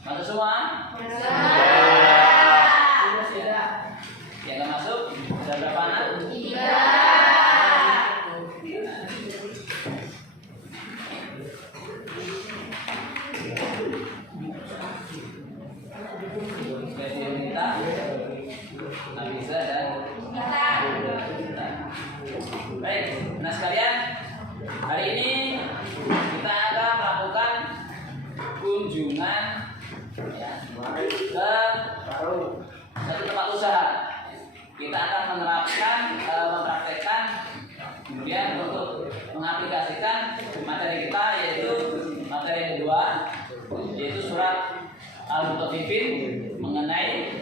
Masuk semua? Yang nggak masuk? Ada berapa anak? 3. Nabisa dan Gita. Baik, nah sekalian, hari ini kita akan melakukan kunjungan ya, ke satu tempat usaha. Kita akan menerapkan, mempraktekkan, kemudian untuk mengaplikasikan materi kita, yaitu materi kedua, yaitu surat Al-Mutaffifin mengenai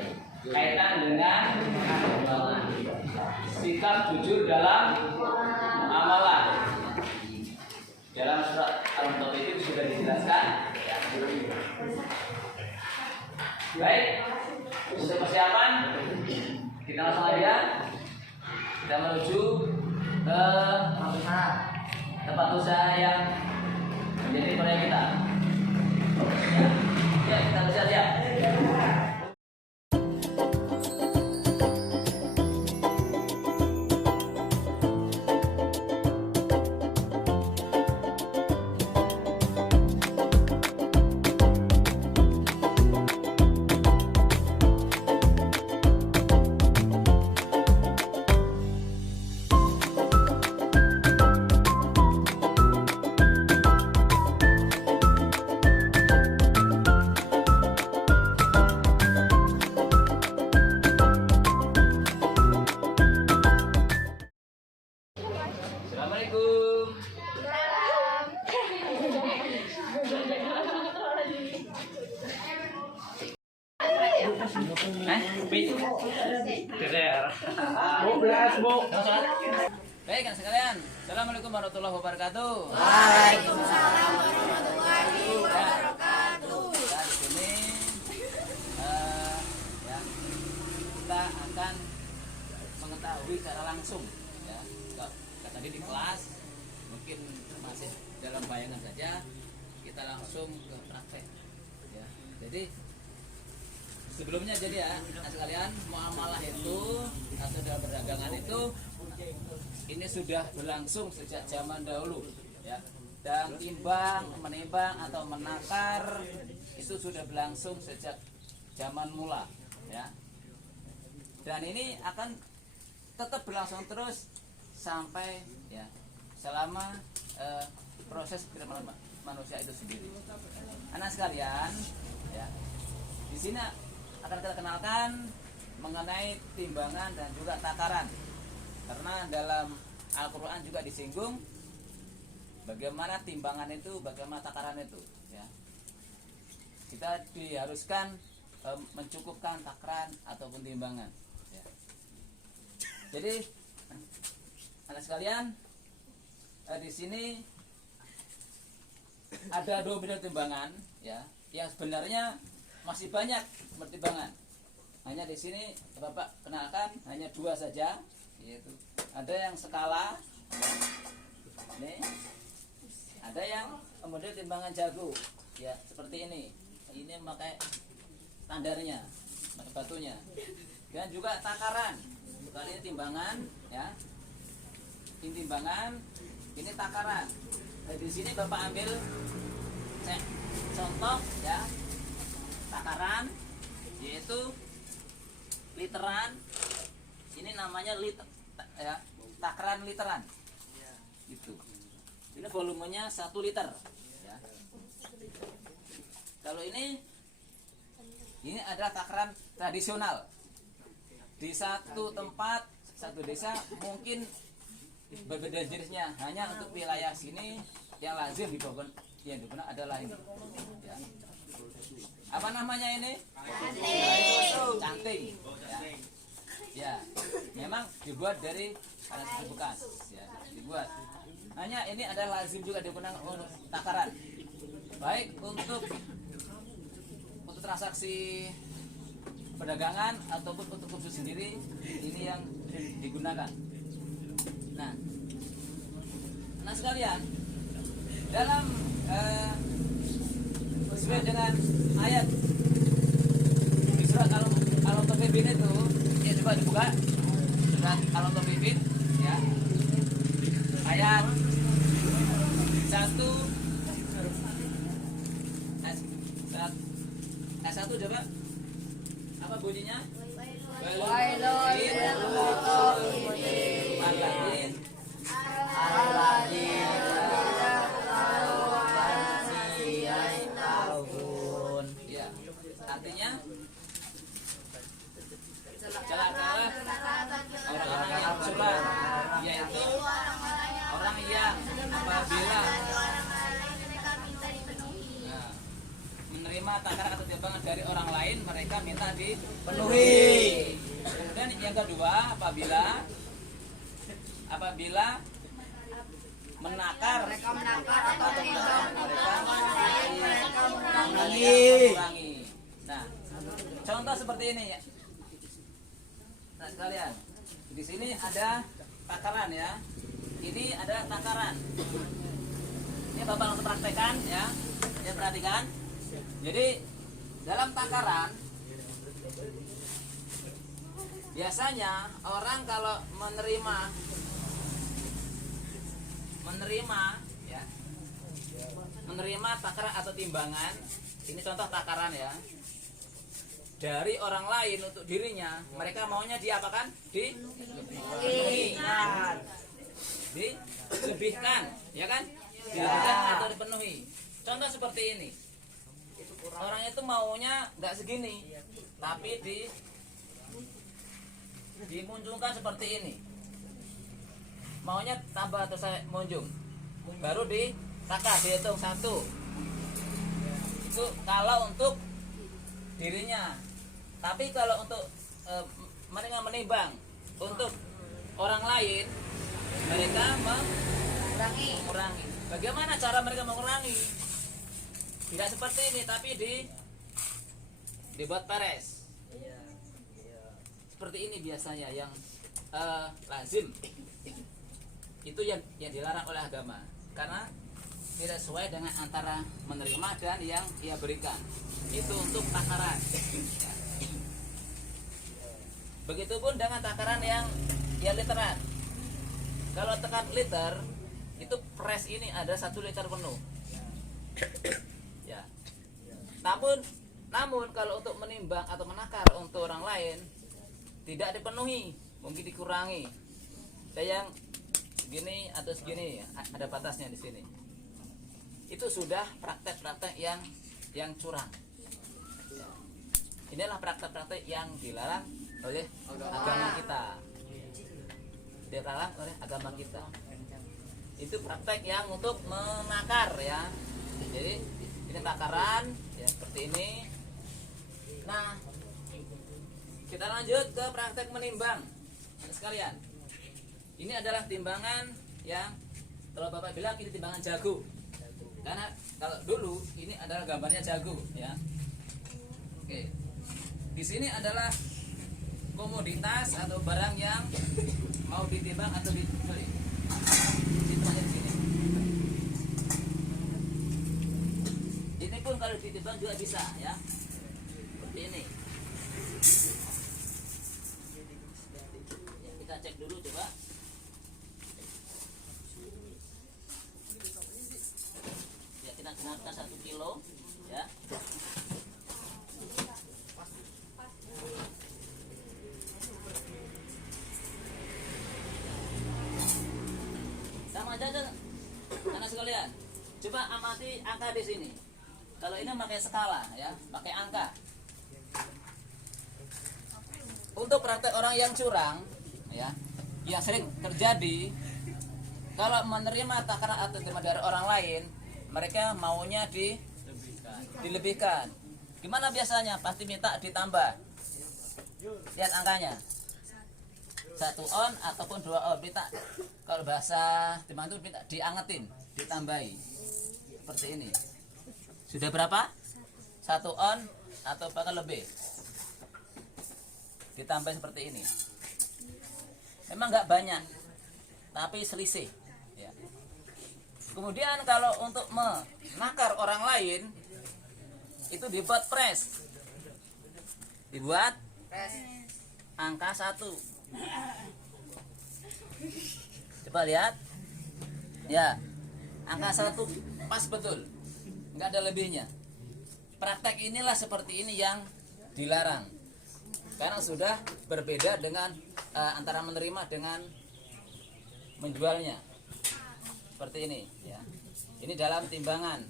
kaitan dengan sikap jujur dalam muamalah. Dalam surat Al-Mutaffifin sudah dijelaskan. Baik, untuk persiapan kita langsung aja. Kita menuju ke tempat usaha yang menjadi proyek kita. Ya, kita bersiap-siap. Assalamualaikum. Baik kan sekalian. Assalamualaikum warahmatullahi wabarakatuh. Waalaikumsalam warahmatullahi wabarakatuh. Ya, di sini ya, kita akan mengetahui secara langsung ya. Tadi di kelas mungkin masih dalam bayangan saja, kita langsung ke praktek ya. Jadi sebelumnya ya sekalian, muamalah itu atau dalam perdagangan itu ini sudah berlangsung sejak zaman dahulu ya. Dan timbang, menimbang atau menakar itu sudah berlangsung sejak zaman mula ya. Dan ini akan tetap berlangsung terus sampai ya selama proses kehidupan manusia itu sendiri. Anak sekalian, ya di sini akan kita kenalkan mengenai timbangan dan juga takaran. Karena dalam Al-Quran juga disinggung bagaimana timbangan itu, bagaimana takaran itu. Ya. Kita diharuskan mencukupkan takaran ataupun timbangan. Ya. Jadi anak sekalian, di sini ada 2 bidang timbangan, ya, yang sebenarnya masih banyak pertimbangan. Hanya di sini Bapak kenalkan hanya 2 saja, yaitu ada yang skala, ini, ada yang model timbangan jago, ya seperti ini. Ini pakai standarnya, pakai batunya, dan juga takaran. Kali ini timbangan, ya. Ini timbangan, ini takaran. Nah, di sini Bapak ambil contoh ya, takaran, yaitu literan. Ini namanya liter, ya, takaran literan. Gitu. Ini volumenya 1 liter. Ya. Kalau ini adalah takaran tradisional. Di satu tempat, satu desa mungkin berbeda jenisnya, hanya untuk wilayah sini yang lazim digunakan adalah ini. Ya. Apa namanya ini? Canting. Ya. Ya, memang dibuat dari alat bekas. Ya, dibuat. Hanya ini adalah lazim juga digunakan untuk takaran. Baik untuk transaksi perdagangan ataupun untuk khusus sendiri, ini yang digunakan. Nah sekalian, dalam sesuai dengan ayat di surat Al-Mutaffifin itu. Ya coba dibuka surat Al-Mutaffifin ya. Ayat 1 S1 coba. Apa bunyinya? Wailul lil mutaffifin ya, artinya celakalah orang-orang yang curang, yaitu orang yang apabila menerima takaran atau timbangan dari orang lain mereka minta dipenuhi. Kemudian yang kedua, apabila menakar mereka menakar atau menimbang mereka mengurangi. Nah, contoh seperti ini ya. Nah, sekalian, di sini ada takaran ya. Ini ada takaran. Ini Bapak langsung praktekkan ya. Ya, perhatikan. Jadi dalam takaran biasanya orang kalau menerima ya, menerima takaran atau timbangan, ini contoh takaran ya, dari orang lain untuk dirinya, mereka maunya diapakan? Dilebihkan, ya kan? Dilebihkan atau dipenuhi. Contoh seperti ini. Orang itu maunya nggak segini, tapi dimunculkan seperti ini. Maunya tambah atau saya munjung, baru ditakar, dihitung 1. Itu kalau untuk dirinya. Tapi kalau untuk mereka menimbang untuk orang lain, mereka mengurangi. Bagaimana cara mereka mengurangi? Tidak seperti ini, tapi dibuat peres. Seperti ini biasanya yang lazim. Itu yang dilarang oleh agama, karena tidak sesuai dengan antara menerima dan yang ia berikan. Itu untuk takaran. Begitupun dengan takaran yang literan. Kalau tekan liter, itu pres ini ada 1 liter penuh. Ya. Namun kalau untuk menimbang atau menakar untuk orang lain tidak dipenuhi, mungkin dikurangi. Saya yang segini atau segini, ada batasnya di sini. Itu sudah praktek-praktek yang curang. Inilah praktek-praktek yang dilarang oleh agama kita. Dilarang oleh agama kita. Itu praktek yang untuk menakar ya. Jadi ini takaran ya, seperti ini. Nah, kita lanjut ke praktek menimbang. Sekalian, ini adalah timbangan yang kalau Bapak bilang ini timbangan jago. Karena kalau dulu ini adalah gambarnya jago ya. Oke. Di sini adalah komoditas atau barang yang mau ditimbang atau dibeli. Ditimbangnya di sini. Ini pun kalau ditimbang juga bisa ya. Seperti ini. Ya, kita cek dulu coba. Ya, kita gunakan 1 kilo ya. Sama aja anak sekalian. Coba amati angka di sini. Kalau ini pakai skala ya, pakai angka. Untuk praktek orang yang curang ya, yang sering terjadi kalau menerima takaran atau terima dari orang lain, mereka maunya dilebihkan. Gimana biasanya? Pasti minta ditambah. Lihat angkanya. 1 on ataupun 2 on, minta kalau bahasa Jepang itu minta diangetin, ditambahi. Seperti ini. Sudah berapa? 1 on atau bahkan lebih. Ditambah seperti ini. Memang nggak banyak, tapi selisih. Ya. Kemudian kalau untuk menakar orang lain, itu dibuat press. Dibuat Pres. angka 1. Coba lihat. Ya. Angka 1 pas betul. Enggak ada lebihnya. Praktek inilah seperti ini yang dilarang. Karena sudah berbeda dengan antara menerima dengan menjualnya. Seperti ini, ya. Ini dalam timbangan.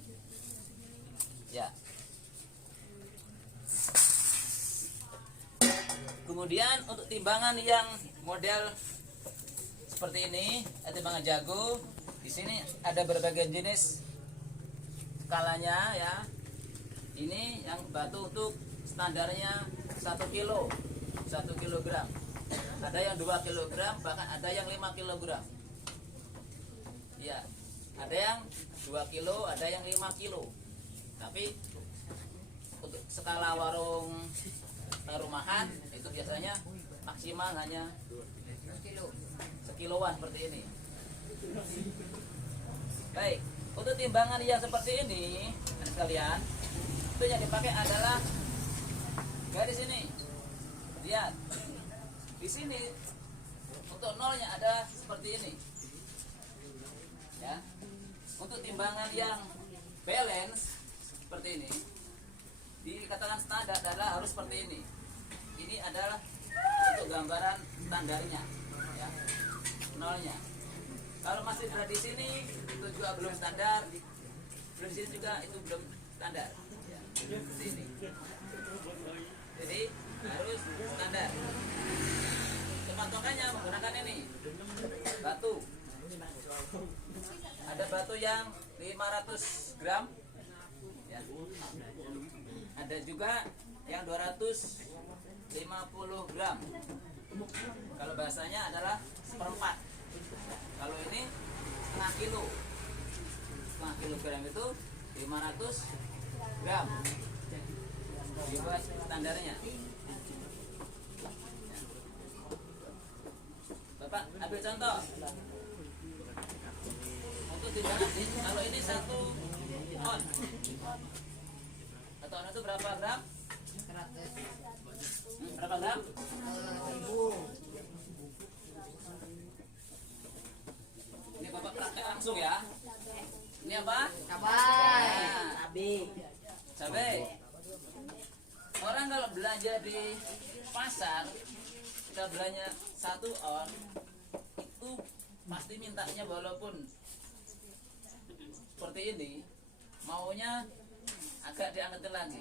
Ya. Kemudian untuk timbangan yang model seperti ini, timbangan jago, di sini ada berbagai jenis skalanya ya. Ini yang batu untuk standarnya 1 kilo, 1 kilogram. Ada yang 2 kilogram, bahkan ada yang 5 kilogram. Ya, ada yang 2 kilo, ada yang 5 kilo. Tapi untuk skala warung rumahan itu biasanya maksimal hanya sekiloan seperti ini. Baik, untuk timbangan yang seperti ini, sekalian, itu yang dipakai adalah garis ini. Lihat, di sini untuk nolnya ada seperti ini. Ya, untuk timbangan yang balance seperti ini, dikatakan standar adalah harus seperti ini. Ini adalah untuk gambaran standarnya, ya, nolnya. Kalau masih berada di sini itu juga belum standar, belum di sini juga itu belum standar. Ya, seperti ini. Jadi harus standar. Patokannya menggunakan ini batu. Ada batu yang 500 gram, ya. Ada juga yang 250 gram. Kalau bahasanya adalah seperempat. Kalau ini setengah kilo. Setengah kilogram itu 500 gram. Dibuat standarnya. Bapak ambil contoh. Untuk timbangan kalau ini 1 on. 1 on itu berapa gram? 100. Berapa gram? Ini Bapak praktek langsung ya. Ini apa? Cabai. Cabai. Orang kalau belanja di pasar, kita belanja 1 on, itu pasti mintanya walaupun seperti ini, maunya agak diangkatin lagi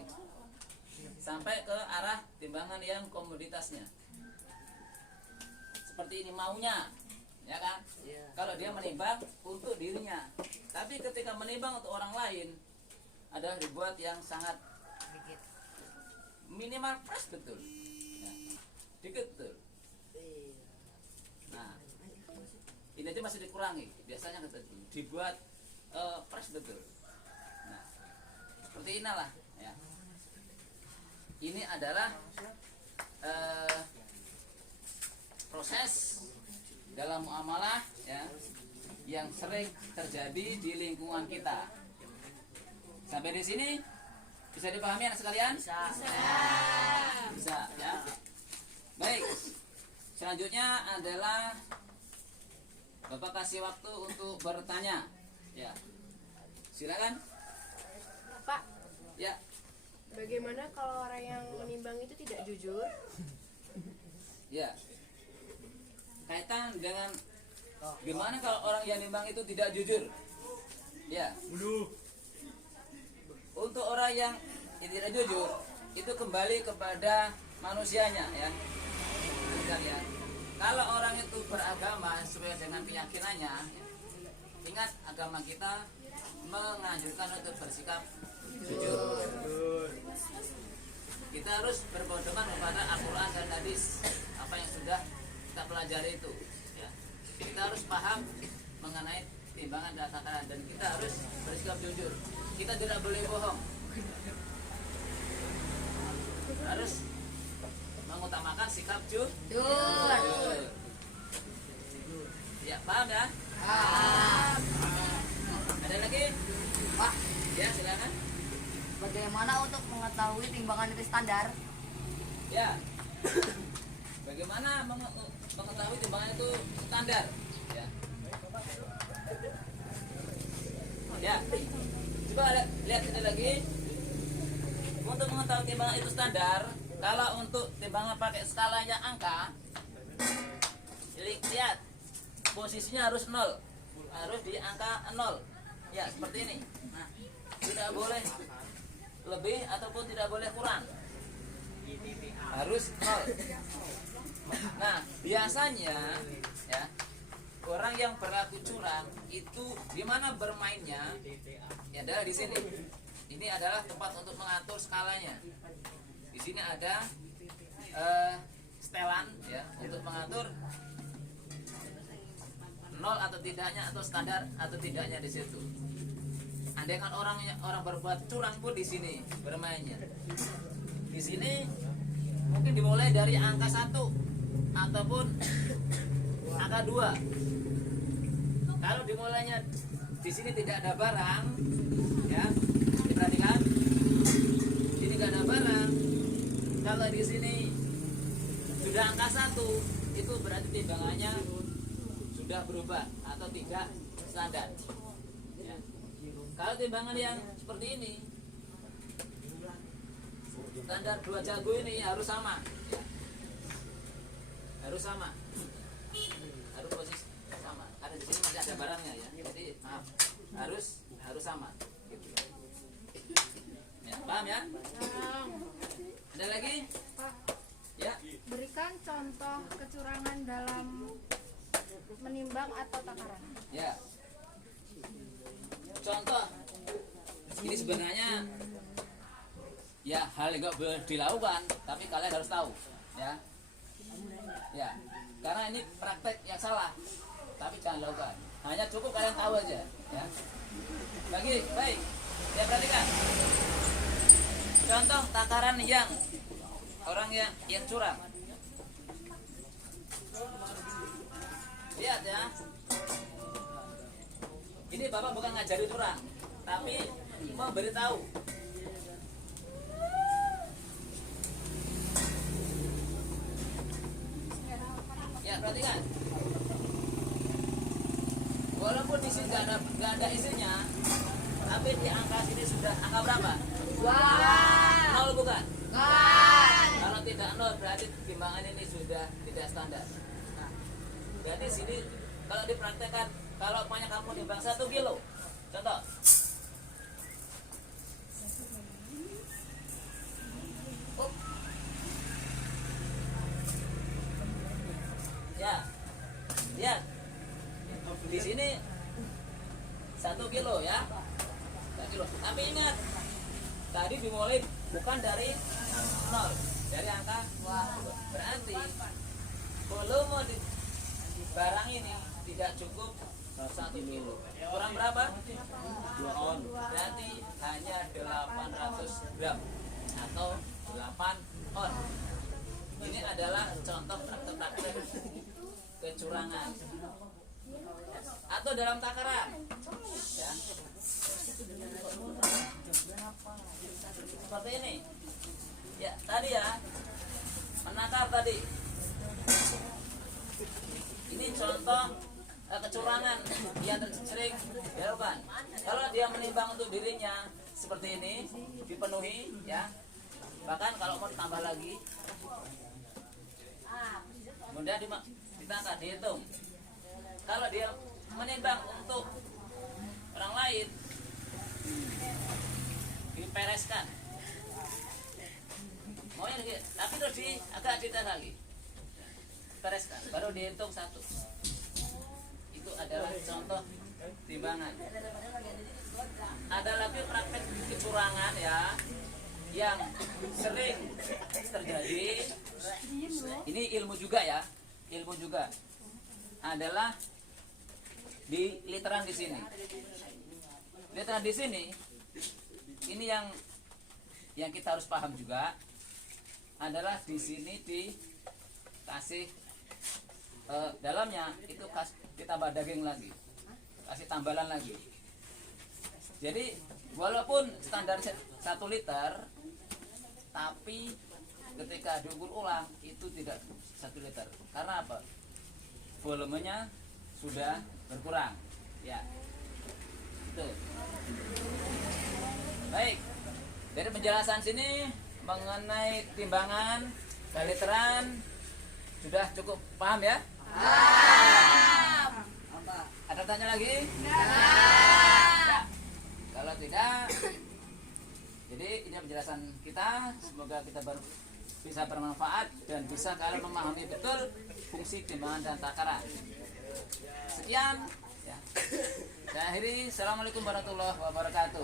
sampai ke arah timbangan yang komoditasnya. Seperti ini maunya, ya kan? Kalau dia menimbang untuk dirinya, tapi ketika menimbang untuk orang lain adalah dibuat yang sangat minimal fresh betul, ya. Dikit betul. Nah, ini aja masih dikurangi, biasanya dibuat fresh betul. Nah, seperti inilah, ya. Ini adalah proses dalam muamalah, ya, yang sering terjadi di lingkungan kita. Sampai di sini bisa dipahami anak sekalian? Bisa, ya. Baik. Selanjutnya adalah Bapak kasih waktu untuk bertanya. Ya. Silakan. Pak, Ya. bagaimana kalau orang yang menimbang itu tidak jujur? Ya. Kaitan dengan gimana kalau orang yang nimbang itu tidak jujur? Ya. Untuk orang yang tidak jujur itu kembali kepada manusianya, ya. Ya. Kalau orang itu beragama sesuai dengan keyakinannya, ingat agama kita menganjurkan untuk bersikap jujur. Kita harus berpedoman kepada Al-Quran dan hadis, apa yang sudah kita pelajari itu, ya. Kita harus paham mengenai timbangan dan takaran, dan kita harus bersikap jujur. Kita tidak boleh bohong, harus mengutamakan sikap jujur. Ya, paham ya? Paham. Ada lagi? Pak, Ya, silakan. Bagaimana untuk mengetahui timbangan itu standar? Ya. Bagaimana mengetahui timbangan itu standar? Ya. Ya. Coba lihat ini lagi. Untuk mengetahui timbangan itu standar, kalau untuk timbangan pakai skalanya angka, lihat posisinya harus 0. Harus di angka 0. Ya, seperti ini. Nah, tidak boleh lebih ataupun tidak boleh kurang. Harus 0. Nah, biasanya ya orang yang berlaku curang itu di mana bermainnya? Ya adalah di sini. Ini adalah tempat untuk mengatur skalanya. Di sini ada setelan ya untuk mengatur 0 atau tidaknya atau standar atau tidaknya di situ. Andai kan orang berbuat curang pun di sini bermainnya. Di sini mungkin dimulai dari angka 1 ataupun angka 2. Kalau dimulainya di sini tidak ada barang, ya, diperhatikan. Ini tidak ada barang. Kalau di sini sudah angka 1, itu berarti timbangannya sudah berubah atau tidak standar. Ya. Kalau timbangan yang seperti ini, standar 2 jago ini harus sama. Ya. Harus sama. Harus posisi sama. Ada di sini masih ada barangnya ya. Jadi maaf, harus sama. Gitu. Ya, paham ya? Ada lagi? Pak, Ya. berikan contoh kecurangan dalam menimbang atau takaran. Ya. Contoh ini sebenarnya ya hal yang nggak boleh dilakukan, tapi kalian harus tahu, ya. Ya, karena ini praktek yang salah, tapi jangan lakukan. Hanya cukup kalian tahu aja, ya. Baik. Ya, perhatikan. Contoh takaran yang orang yang curang. Lihat ya. Ini Bapak bukan ngajari curang, tapi memberitahu. Ya, perhatikan. Walaupun di sini nggak ada isinya, tapi di angka sini sudah angka berapa? 0 bukan? Kalau tidak 0 berarti timbangan ini sudah tidak standar. Nah, jadi sini kalau dipraktekkan, kalau umpamanya kamu timbang 1 kilo, contoh. Ya, lihat. Di sini 1 kilo ya. 1 kilo. Tapi ingat, tadi dimulai bukan dari 0, dari angka 1. Berarti volume di barang ini tidak cukup 1 kilo. Kurang berapa? 2 on. Berarti hanya 800 gram atau 8 on. Ini adalah contoh praktek kecurangan atau dalam takaran, ya. Seperti ini, ya. Tadi ya menakar tadi. Ini contoh kecurangan yang sering dilakukan. Kalau dia menimbang untuk dirinya seperti ini, dipenuhi, ya. Bahkan kalau mau ditambah lagi, kemudian ditata, dihitung. Kalau dia menimbang untuk orang lain, dipereskan. Maunya gitu, tapi terus agak detail lagi. Pereskan, baru dihitung 1. Itu adalah contoh timbangan. Ada lagi praktek kecurangan ya, yang sering terjadi. Ini ilmu juga ya, ilmu juga. Adalah di literan di sini. Literan di sini, ini yang kita harus paham juga adalah di sini dikasih dalamnya itu ditambah daging lagi, kasih tambalan lagi. Jadi walaupun standar 1 liter, tapi ketika diukur ulang itu tidak 1 liter. Karena apa? Volumenya sudah berkurang. Ya. Itu. Baik. Dari penjelasan sini mengenai timbangan literan sudah cukup paham ya? Ada tanya lagi? Ya. Kalau tidak, jadi ini penjelasan kita. Semoga kita bisa bermanfaat dan bisa kalian memahami betul fungsi timbangan dan takaran. Sekian. Ya. Saya akhiri. Assalamualaikum warahmatullahi wabarakatuh.